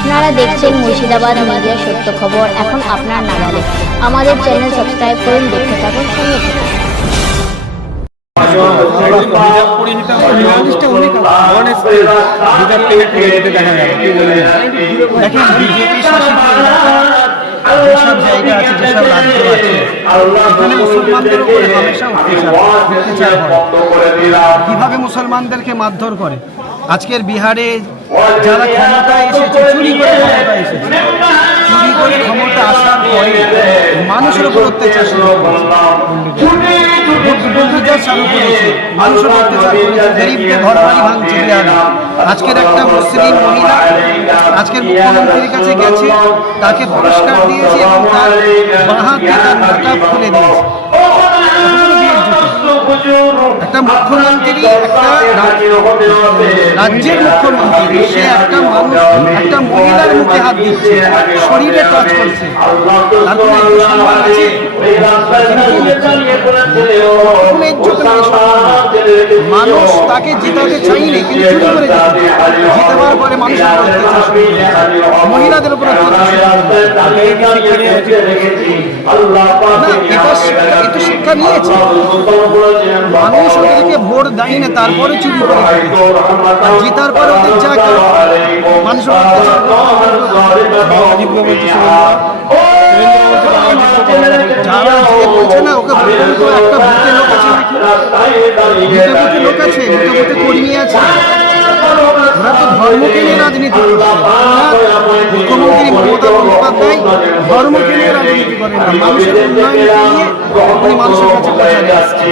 আপনারা দেখছেন মুর্শিদাবাদ মিডিয়া সত্য খবর এখন আপনার নাগালে। আমাদের চ্যানেল সাবস্ক্রাইব করুন, দেখতে থাকুন, সঙ্গে থাকুন। দেখেন, বিজেপি শাসিত যেসব জায়গা আছে, যেসব রাজ্য আছে, এখানে মুসলমানদের উপরে হামেশা অত্যাচার হয়। কিভাবে মুসলমানদেরকে মারধর করে। আজকের বিহারে যারা ক্ষমতায় এসেছে, চুরি করে ক্ষমতায় এসেছে, চুরি করে ক্ষমতা আসার পরে মানুষের উপর অত্যাচার শুরু করেছে, চালু করেছে, মানুষের অত্যাচার করেছে, গরিবকে ঘর বাড়ি ভাঙছে বিহারে। আজকের একটা মুসলিম মহিলা আজকের মুখ্যমন্ত্রীর কাছে গেছে, তাকে পুরস্কার দিয়েছে এবং তার বাঁ হাতে তার নাকাব খুলে দিয়েছে। একটা মুখ্যমন্ত্রী, একটা রাজ্যের মুখ্যমন্ত্রী, সে একটা মানুষ, একটা মহিলার মুখে হাত দিচ্ছে, শরীরে টাচ করছে, তারপরে সম্মান আছে? মানুষ তাকে জিতাতে চাইনি, কিন্তু চুরি করে জিতাবার পরে মানুষের মহিলাদের উপর শিক্ষা নিয়েছে। মানুষ ওদেরকে ভোট দেয় না, তারপরে চুরি করে জিতার পরে ওদের যা মানুষ যারা যে বলছে না, ওকে একটা ভোটের লোক আছে, ভোটে লোক আছে, ভোটে কর্মী আছে, ওরা তো ধর্মকে নিয়ে রাজনীতি করছে। মুখ্যমন্ত্রী মমতা বন্দ্যোপাধ্যায় ধর্মকে নিয়ে রাজনীতি করে না, মানুষের উন্নয়নকে নিয়ে উনি মানুষের কাছে পৌঁছাতে আসছে।